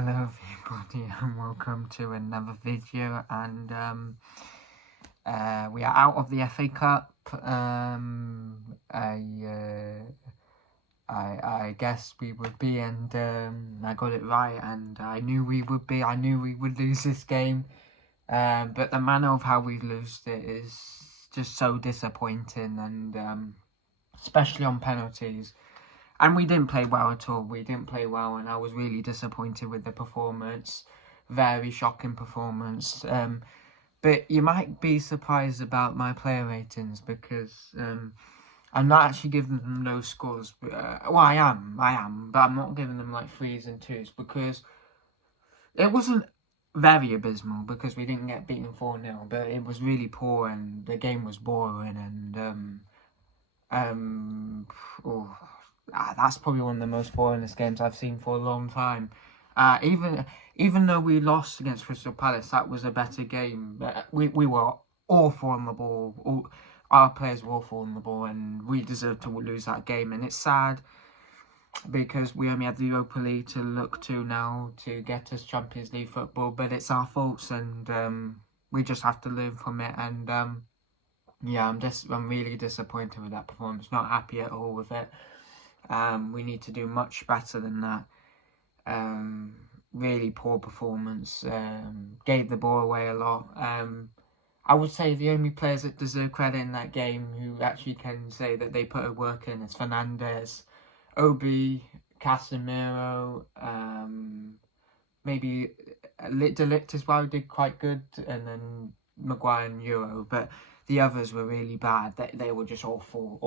Hello everybody and welcome to another video, and we are out of the FA Cup. I guess we would be, and I got it right, and I knew we would be. I knew we would lose this game, but the manner of how we lost it is just so disappointing, and especially on penalties. And we didn't play well at all. We didn't play well, and I was really disappointed with the performance. Very shocking performance. But you might be surprised about my player ratings because I'm not actually giving them low scores. Well, I am, but I'm not giving them like 3s and 2s because it wasn't very abysmal because we didn't get beaten 4-0, but it was really poor and the game was boring that's probably one of the most boringest games I've seen for a long time. Even though we lost against Crystal Palace, that was a better game. We were awful on the ball. Our players were awful on the ball, and we deserved to lose that game. And it's sad because we only have the Europa League to look to now to get us Champions League football. But it's our faults, and we just have to learn from it. And yeah, I'm really disappointed with that performance. Not happy at all with it. We need to do much better than that. Really poor performance. Gave the ball away a lot. I would say the only players that deserve credit in that game who actually can say that they put a work in is Fernandes, Obi, Casemiro, maybe De Ligt as well did quite good, and then Maguire and Euro, but the others were really bad. They were just awful.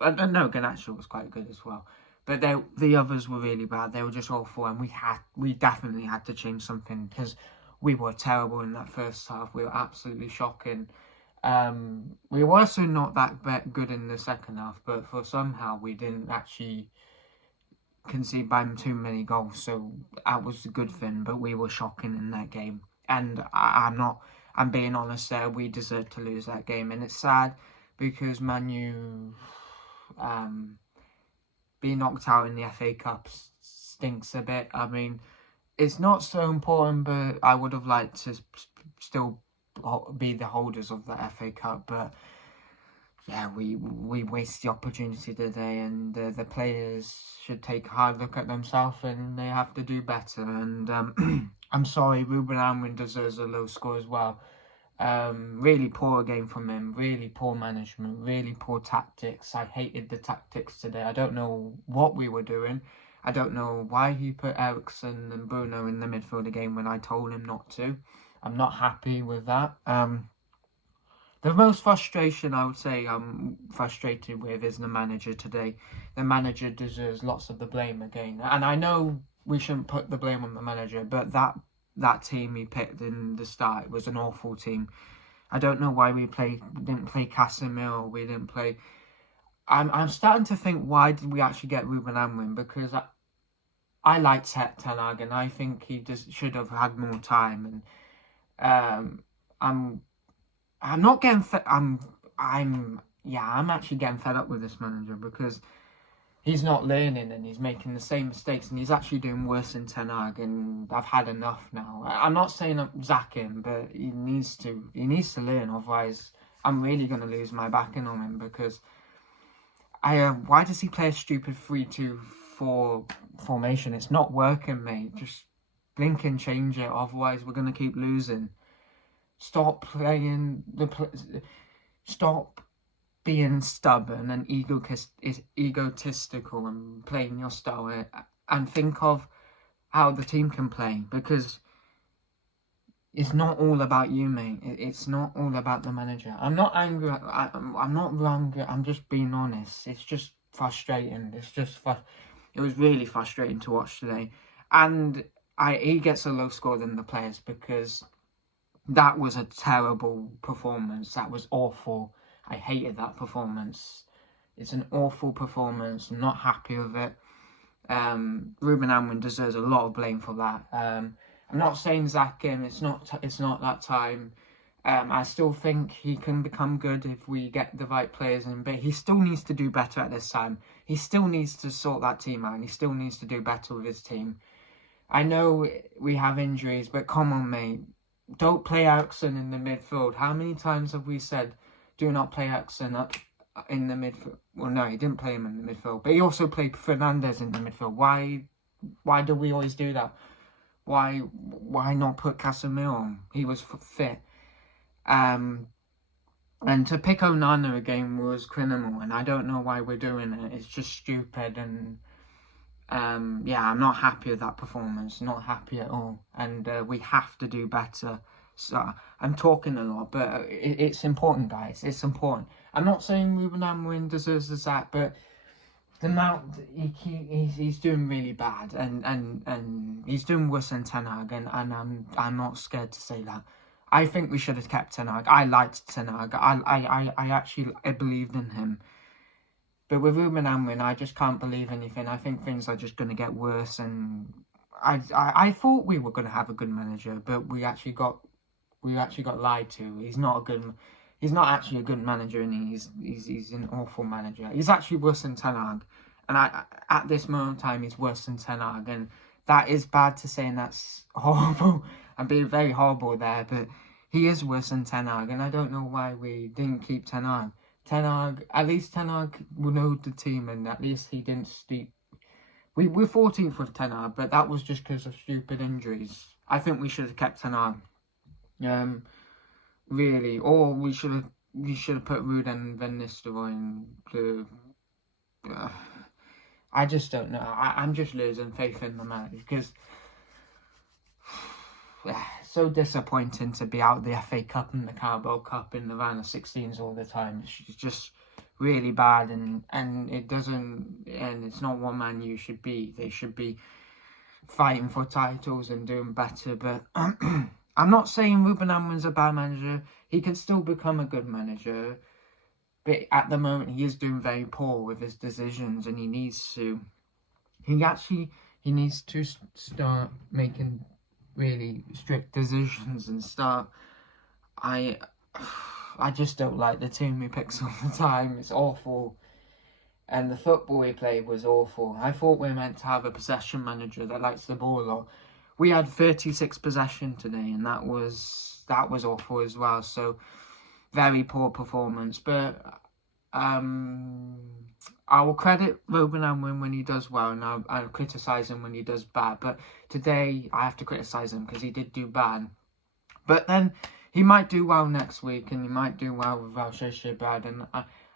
And no, Garnacho was quite good as well. But the others were really bad. They were just awful, and we definitely had to change something because we were terrible in that first half. We were absolutely shocking. We were also not that good in the second half, but for somehow we didn't actually concede by too many goals, so that was a good thing. But we were shocking in that game, and I'm being honest there, we deserved to lose that game. And it's sad because Man U being knocked out in the FA Cup stinks a bit. I mean, it's not so important, but I would have liked to still be the holders of the FA Cup. But yeah, we wasted the opportunity today, and the players should take a hard look at themselves, and they have to do better. And I'm sorry, Ruben Amorim deserves a low score as well. Really poor game from him, really poor management, really poor tactics. I hated the tactics today. I don't know what we were doing. I don't know why he put Eriksen and Bruno in the midfield again when I told him not to. I'm not happy with that. The most frustration I would say I'm frustrated with is the manager today. The manager deserves lots of the blame again. And I know we shouldn't put the blame on the manager, but that team he picked in the start was an awful team. I don't know why we didn't play Casemiro. We didn't play. I'm starting to think, why did we actually get Ruben Amorim? Because I like Ten Hag, and I think he just should have had more time. And I'm not getting I'm actually getting fed up with this manager because he's not learning and he's making the same mistakes, and he's actually doing worse than Ten Hag, and I've had enough now. I'm not saying sack him, but he needs to learn, otherwise I'm really going to lose my backing on him because why does he play a stupid 3-2-4 formation? It's not working, mate. Just blink and change it, otherwise we're going to keep losing. Stop being stubborn and egotistical and playing your style, and think of how the team can play, because it's not all about you, mate. It's not all about the manager. I'm not angry. I'm not wrong. I'm just being honest. It's just frustrating. It was really frustrating to watch today, and he gets a low score than the players because that was a terrible performance. That was awful. I hated that performance. It's an awful performance. I'm not happy with it. Ruben Amorim deserves a lot of blame for that. I'm not saying sack him. It's not that time. I still think he can become good if we get the right players in, but he still needs to do better at this time. He still needs to sort that team out, and he still needs to do better with his team. I know we have injuries, but come on, mate. Don't play Ericsson in the midfield. How many times have we said, do not play Ericsson up in the midfield? Well, no, he didn't play him in the midfield, but he also played Fernandez in the midfield. Why do we always do that? Why not put Casemiro on? He was fit. And to pick Onana again was criminal, and I don't know why we're doing it. It's just stupid, and yeah, I'm not happy with that performance. Not happy at all, and we have to do better. So I'm talking a lot, but it's important, guys. It's important. I'm not saying Ruben Amorim deserves the sack, but the amount he's doing really bad, and he's doing worse than Ten Hag, and I'm not scared to say that. I think we should have kept Ten Hag. I liked Ten Hag. I actually believed in him. But with Ruben Amorim, I just can't believe anything. I think things are just going to get worse, and I thought we were going to have a good manager, but we actually got lied to. He's not actually a good manager, and he's an awful manager. He's actually worse than Ten Hag, and at this moment in time, he's worse than Ten Hag, and that is bad to say, and that's horrible. I'm being very horrible there, but he is worse than Ten Hag, and I don't know why we didn't keep Ten Hag. At least Ten Hag will know the team, and at least he didn't steep. We're 14th with Ten Hag, but that was just because of stupid injuries. I think we should have kept Ten Hag. Really, or we should have put Ruben Van Nistelrooy in the. I just don't know. I'm just losing faith in the man because. So disappointing to be out the FA Cup and the Carabao Cup in the round of 16s all the time. It's just really bad, and it doesn't, and it's not what Man U should be. They should be fighting for titles and doing better. But I'm not saying Ruben Amorim's a bad manager. He can still become a good manager, but at the moment he is doing very poor with his decisions, and he needs to start making really strict decisions and start. I just don't like the team he picks all the time. It's awful, and the football he played was awful. I thought we were meant to have a possession manager that likes the ball a lot. We had 36 possession today, and that was awful as well. So very poor performance, but I will credit Ruben Amorim when he does well, and I'll criticise him when he does bad. But today, I have to criticise him because he did do bad. But then, he might do well next week, and he might do well with Al Sociedad. And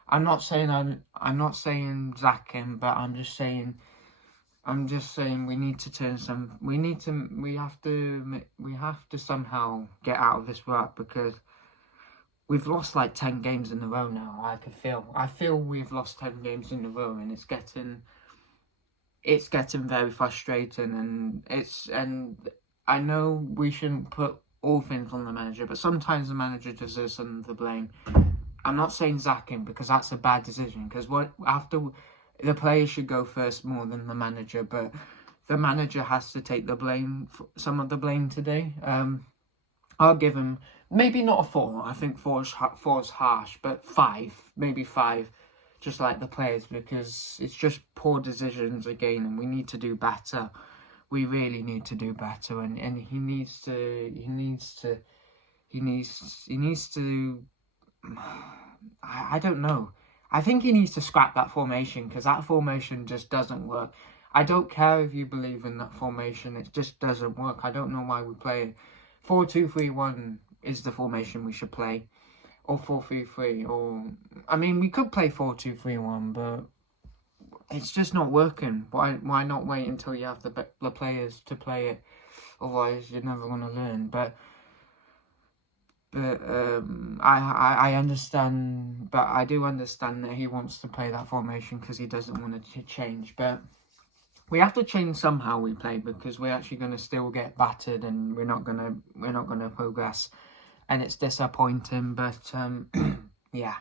I'm not saying sack him, but I'm just saying we need to turn some. We have to somehow get out of this rut because we've lost like 10 games in a row now. I feel we've lost 10 games in a row, and it's getting very frustrating. And I know we shouldn't put all things on the manager, but sometimes the manager deserves some of the blame. I'm not saying sack him because that's a bad decision. Because after the players should go first more than the manager, but the manager has to take some of the blame today. I'll give him maybe not a 4. I think 4 is harsh, but 5, maybe 5, just like the players, because it's just poor decisions again, and we need to do better. We really need to do better, and he needs to. I don't know. I think he needs to scrap that formation because that formation just doesn't work. I don't care if you believe in that formation; it just doesn't work. I don't know why we play it. 4-2-3-1 is the formation we should play, or 4-3-3, or I mean we could play 4-2-3-1, but it's just not working. Why not wait until you have the players to play it? Otherwise, you're never gonna learn. But I understand. But I do understand that he wants to play that formation because he doesn't want it to change. But we have to change somehow we play because we're actually going to still get battered and we're not gonna progress, and it's disappointing. But yeah,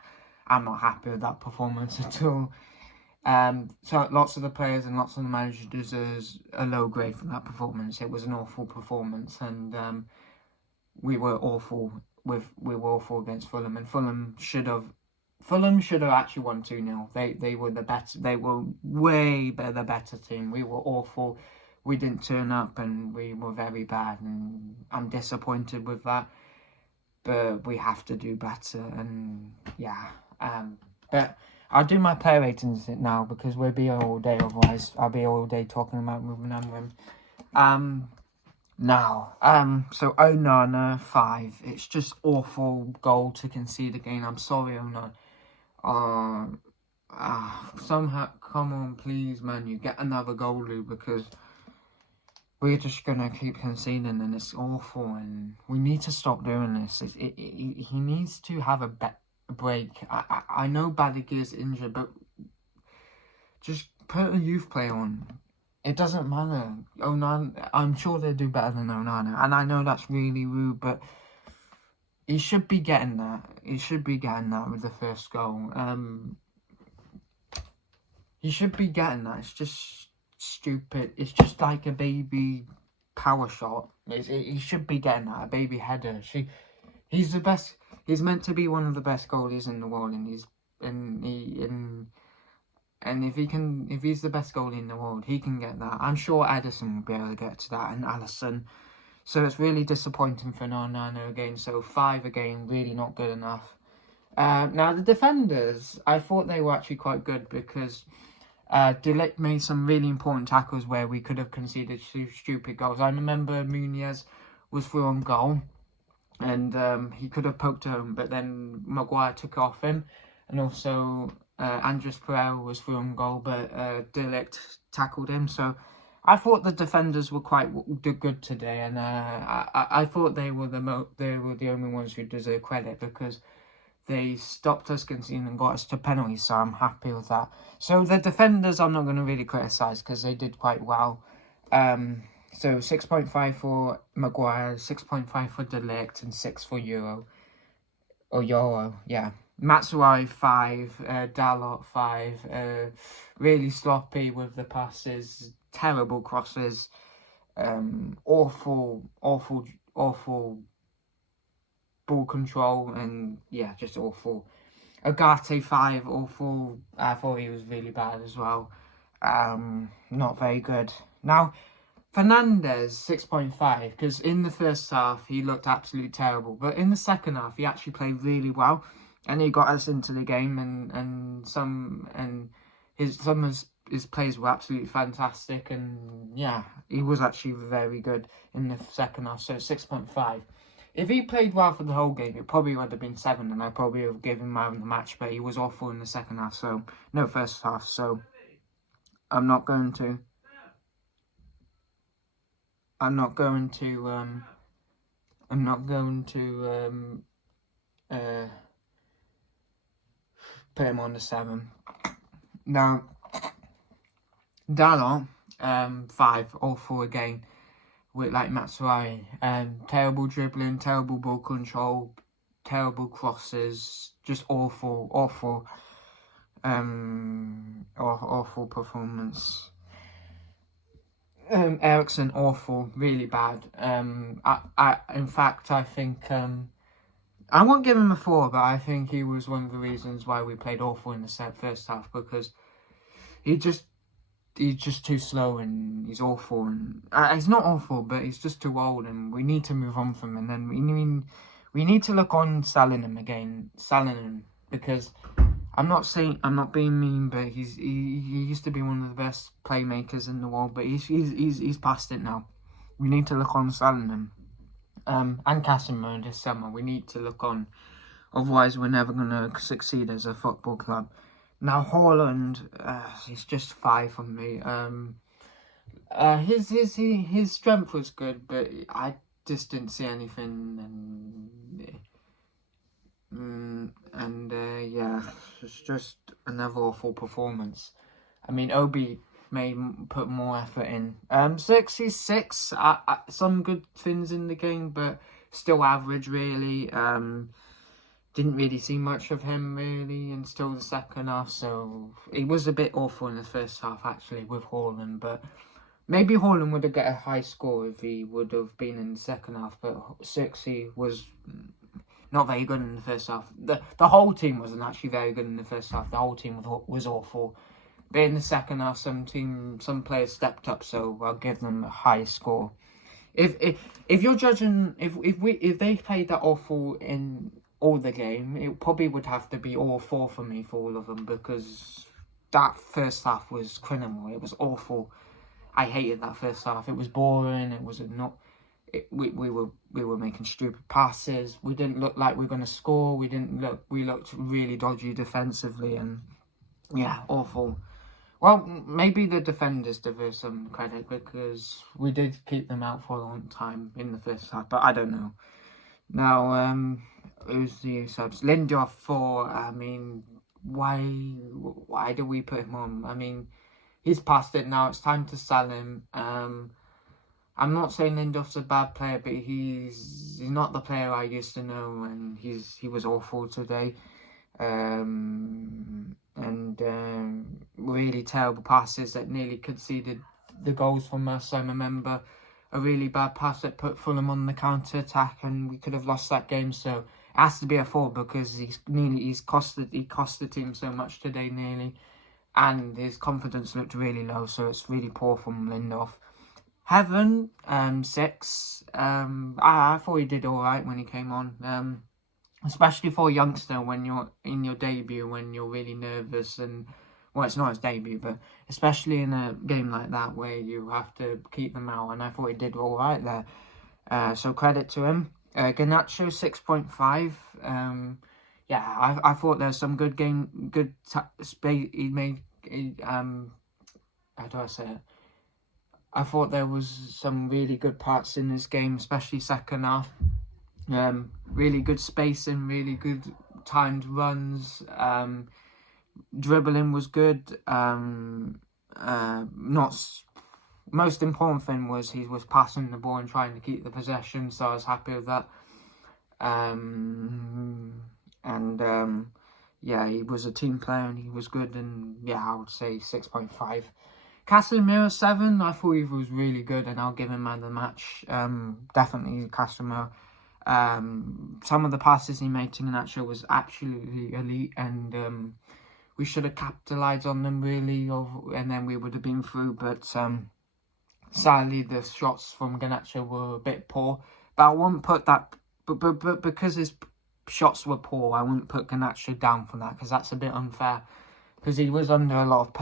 I'm not happy with that performance at all. So lots of the players and lots of the managers deserves a low grade for that performance. It was an awful performance, and we were awful against Fulham, and Fulham should have actually won 2-0. They were the better. They were way better, the better team. We were awful. we didn't turn up and we were very bad, and I'm disappointed with that. But we have to do better, and yeah. But I'll do my player ratings now because we'll be here all day. Otherwise, I'll be all day talking about Ruben Amorim. So Onana 5. It's just awful goal to concede again. I'm sorry, Onana. Somehow, come on, please, man, you get another goalie, because we're just gonna keep conceding, and it's awful, and we need to stop doing this. He needs to have a break. I know Badiger's injured, but just put a youth player on. It doesn't matter. Onana, I'm sure they'll do better than Onana, and I know that's really rude, but he should be getting that. He should be getting that with the first goal. He should be getting that. It's just stupid. It's just like a baby power shot. He should be getting that, a baby header. He's the best. He's meant to be one of the best goalies in the world, and if he's the best goalie in the world, he can get that. I'm sure Edison will be able to get to that, and Alisson. So it's really disappointing for Onana again. So 5 again, really not good enough. Now the defenders, I thought they were actually quite good, because De Ligt made some really important tackles where we could have conceded stupid goals. I remember Muniz was through on goal, and he could have poked home, but then Maguire took off him, and also Andres Pereira was through on goal, but De Ligt tackled him. So I thought the defenders were quite good today, and I thought they were the only ones who deserve credit, because they stopped us conceding and got us to penalties, so I'm happy with that. So the defenders I'm not going to really criticise, because they did quite well. So 6.5 for Maguire, 6.5 for De Ligt, and 6 for Euro. Yeah. Matsuari 5, Dalot 5, really sloppy with the passes, terrible crosses, awful ball control, and yeah, just awful. Agate 5, awful. I thought he was really bad as well. Not very good. Now, Fernandes 6.5, because in the first half he looked absolutely terrible, but in the second half he actually played really well, and he got us into the game, and some of his plays were absolutely fantastic, and yeah, he was actually very good in the second half. So 6.5. If he played well for the whole game, it probably would have been 7, and I probably would have given him man of the match, but he was awful in the second half, so no first half, so I'm not going to put him on the 7. Now, Dalot, 5, awful again, with like Matsuari. Terrible dribbling, terrible ball control, terrible crosses, just awful performance. Ericsson, awful, really bad. In fact, I think I won't give him a 4, but I think he was one of the reasons why we played awful in the first half, because he's just too slow, and he's awful, and he's not awful, but he's just too old, and we need to move on from him. And then we need to look on Salinum again, because I'm not being mean, but he used to be one of the best playmakers in the world, but he's past it now. We need to look on Salinum, and Casemiro this summer. We need to look on, otherwise we're never gonna succeed as a football club. Now Haaland, it's just 5 for me. His strength was good, but I just didn't see anything, and yeah, it's just another awful performance. I mean, Obi may put more effort in. 66, some good things in the game, but still average, really. Didn't really see much of him, really, until the second half, so it was a bit awful in the first half, actually, with Haaland, but maybe Haaland would have got a high score if he would have been in the second half, but 60 was not very good in the first half. The whole team wasn't actually very good in the first half. The whole team was awful. But in the second half, some players stepped up, so I'll give them a high score. If you're judging, if they played that awful in all the game, it probably would have to be all 4 for me for all of them, because that first half was criminal. It was awful. I hated that first half. It was boring. It was not. We were making stupid passes. We didn't look like we were going to score. We looked really dodgy defensively, and yeah, awful. Well, maybe the defenders deserve some credit, because we did keep them out for a long time in the first half, but I don't know. Now, who's the subs? Lindelof for, I mean, why do we put him on? I mean, he's past it now. It's time to sell him. I'm not saying Lindelof's a bad player, but he's not the player I used to know, and he was awful today. Really terrible passes that nearly conceded the goals from us. I remember a really bad pass that put Fulham on the counter attack, and we could have lost that game. So it has to be a 4, because he cost the team so much today nearly, and his confidence looked really low. So it's really poor from Lindelof. Heaven, 6. I thought he did all right when he came on. Especially for a youngster, when you're in your debut, when you're really nervous, and well, it's not his debut, but especially in a game like that where you have to keep them out, and I thought he did all right there. So credit to him. Garnacho 6.5. Yeah, I thought there's some good space he made. How do I say it? I thought there was some really good parts in this game, especially second half. Really good spacing, really good timed runs. Dribbling was good. Most important thing was he was passing the ball and trying to keep the possession, so I was happy with that. Yeah, he was a team player and he was good, and yeah, I would say 6.5. Casemiro 7. I thought he was really good, and I'll give him man of the match. Definitely Casemiro. Some of the passes he made to Garnacho was absolutely elite, and we should have capitalised on them really, and then we would have been through. But sadly, the shots from Garnacho were a bit poor. But I wouldn't put that. But because his shots were poor, I wouldn't put Garnacho down for that, because that's a bit unfair. Because he was under a lot of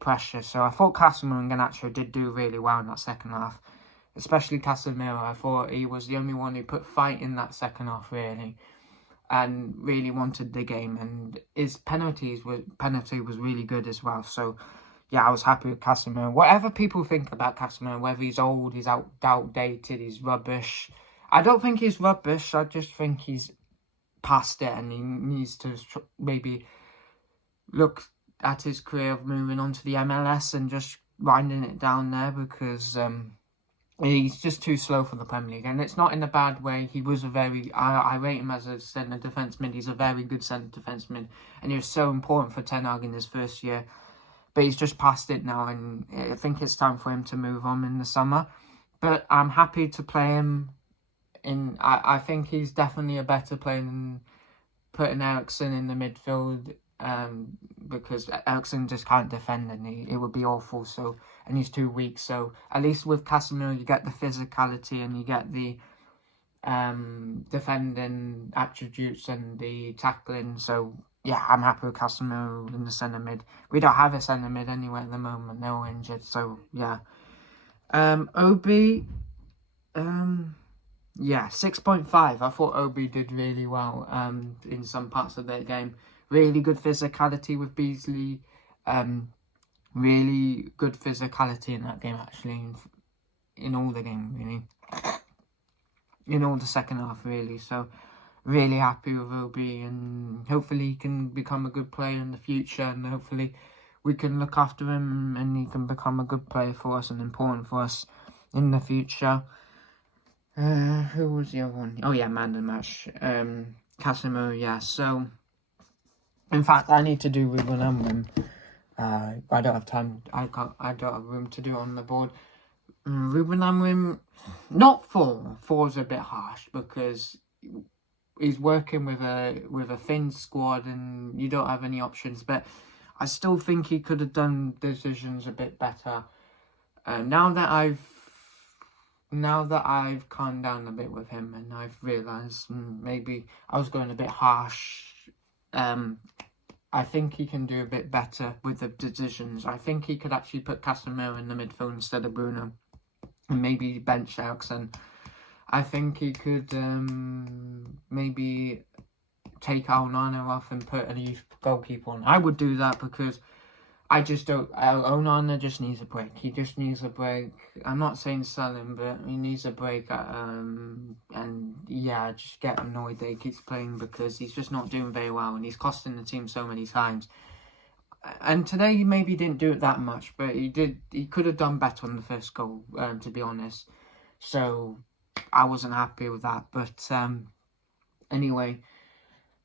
pressure. So I thought Casemiro and Garnacho did do really well in that second half. Especially Casemiro, I thought he was the only one who put fight in that second half, really, and really wanted the game. And his penalty was really good as well. So, yeah, I was happy with Casemiro. Whatever people think about Casemiro, whether he's old, he's outdated, he's rubbish. I don't think he's rubbish. I just think he's past it, and he needs to maybe look at his career of moving on to the MLS and just winding it down there, because he's just too slow for the Premier League, and it's not in a bad way. He was I rate him as a centre defenseman. He's a very good centre defenseman, and he was so important for Ten Hag in his first year. But he's just past it now, and I think it's time for him to move on in the summer. But I'm happy to play him in. I think he's definitely a better player than putting Eriksen in the midfield. Because Eriksen just can't defend, and it would be awful. So, and he's too weak. So at least with Casemiro, you get the physicality and you get the defending attributes and the tackling. So yeah, I'm happy with Casemiro in the centre mid. We don't have a centre mid anyway at the moment. They're all injured. So yeah, Obi, yeah, 6.5. I thought Obi did really well in some parts of their game. Really good physicality with Beasley. Really good physicality in that game, actually. In all the game, really. In all the second half, really. So, really happy with Obi. And hopefully he can become a good player in the future. And hopefully we can look after him and he can become a good player for us and important for us in the future. Who was the other one? Oh, yeah, man of the match. Casemiro, yeah. So, in fact, I need to do Ruben Amorim. I don't have time. I don't have room to do it on the board. Ruben Amorim, not 4. 4 is a bit harsh, because he's working with a thin squad and you don't have any options. But I still think he could have done decisions a bit better. Now that I've calmed down a bit with him, and I've realised maybe I was going a bit harsh. I think he can do a bit better with the decisions. I think he could actually put Casemiro in the midfield instead of Bruno, and maybe bench Eriksen. I think he could maybe take Onana off and put a youth goalkeeper on. I would do that because I just don't. Onana just needs a break. He just needs a break. I'm not saying sell him, but he needs a break. And yeah, I just get annoyed that he keeps playing because he's just not doing very well, and he's costing the team so many times. And today he maybe didn't do it that much, but he did. He could have done better on the first goal, to be honest. So I wasn't happy with that. But anyway,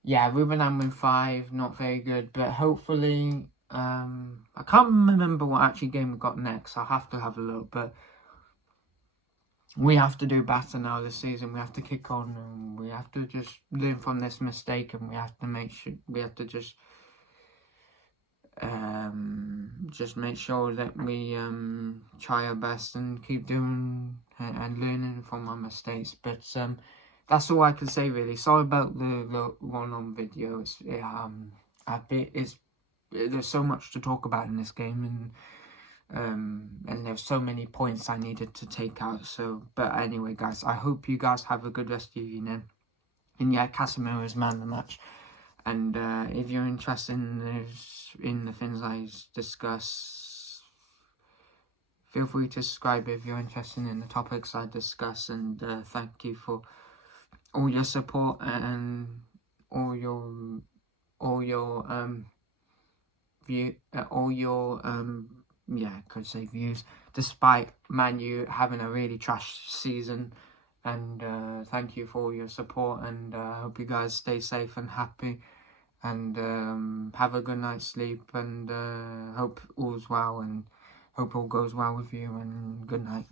yeah, Ruben Amorim 5, not very good, but hopefully. I can't remember what actually game we got next. I'll have to have a look, but we have to do better now this season. We have to kick on, and we have to just learn from this mistake, and we have to make sure just make sure that we try our best and keep doing and learning from our mistakes. But that's all I can say really. Sorry about the one-on video. There's so much to talk about in this game, and there's so many points I needed to take out. So, but anyway, guys, I hope you guys have a good rest of your evening. And yeah, Casemiro is man of the match. And if you're interested in the things I discuss, feel free to subscribe if you're interested in the topics I discuss. And thank you for all your support and all your views, despite Man U having a really trash season. And thank you for all your support, and I hope you guys stay safe and happy, and have a good night's sleep, and hope all's well, and hope all goes well with you, and good night.